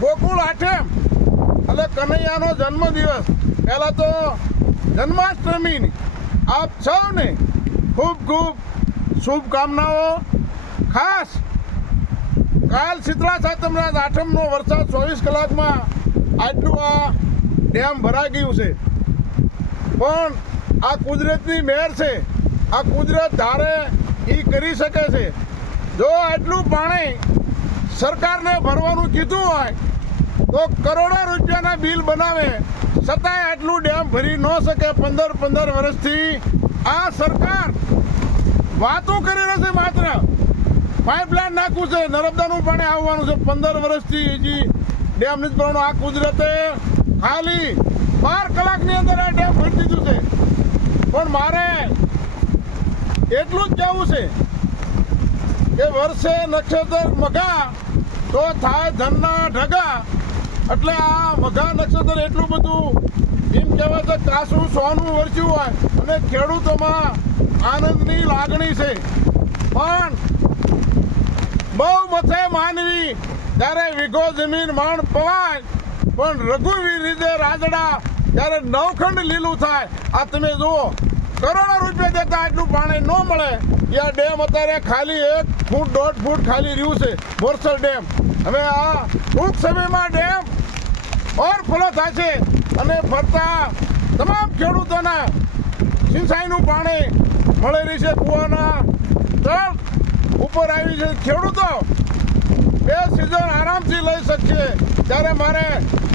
ગોકુળ આઠેમ એટલે કનૈયાનો જન્મદિવસ. પહેલાં તો ખૂબ ખૂબ શુભકામનાઓ. ખાસ કાલ શીતળા સાતમના આઠમનો વરસાદ ચોવીસ કલાકમાં આટલું આ ડેમ ભરાઈ ગયું છે. પણ આ કુદરતની મહેર છે. આ કુદરત ધારે એ કરી શકે છે. જો આટલું પાણી સરકારને ભરવાનું કીધું હોય, તો કરોડો રૂપિયાના બિલ બનાવે. છતાંય આટલું ડેમ ભરી ન શકે પંદર પંદર વર્ષથી. આ સરકાર વાતો કરી રહી છે માત્ર. પાઇપલાઇન નાખવું છે, નર્મદાનું પાણી આવવાનું છે પંદર વર્ષથી. હજી ડેમ નથી આ કુદરતે ખાલી બાર કલાકની અંદર આ ડેમ ભરી દીધું છે પણ મારે એટલું જ કહેવું છે કે વર્ષે નક્ષત્ર મઘા તો થાય ધનના ઢગા. એટલે આ મઘા નક્ષત્ર એટલું બધું એમ કહેવાય તો કાસું સોનું વરસ્યું હોય અને ખેડૂતોમાં આનંદની લાગણી છે. પણ બહુ મથે માનવી ત્યારે વિઘો જમીન માણ પવાય, પણ રઘુવીર રીતે રાજડા ત્યારે નવખંડ લીલું થાય. આ તમે જુઓ કરોડો રૂપિયા દેતા આટલું પાણી ન મળે. એ આ ડેમ અત્યારે ખાલી એક ફૂટ, દોઢ ફૂટ ખાલી રહ્યું છે, મોરસલ ડેમ. હવે આ ટૂંક સમયમાં ડેમ ઓવરફ્લો થશે અને ફરતા તમામ ખેડૂતોના સિંચાઈનું પાણી મળી રહી છે કૂવાના તળ ઉપર આવી છે. ખેડૂતો બે સિઝન આરામથી લઈ શકશે. ત્યારે મારે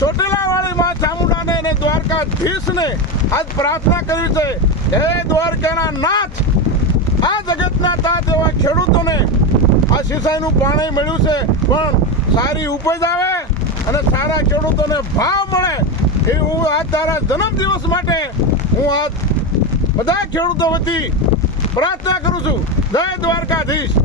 ચોટીલાવાળી માં ચામુંડાને અને દ્વારકાધીશને આજ પ્રાર્થના કરવી છે. હે દ્વારકાના નાથ. આ જગતના તાત એવા ખેડૂતોને આ સિંચાઈનું પાણી મળ્યું છે. પણ સારી ઉપજ આવે અને સારા ખેડૂતોને ભાવ મળે એ હું આ તારા જન્મદિવસ માટે હું આ બધા ખેડૂતો વતી પ્રાર્થના કરું છું. જય દ્વારકાધીશ.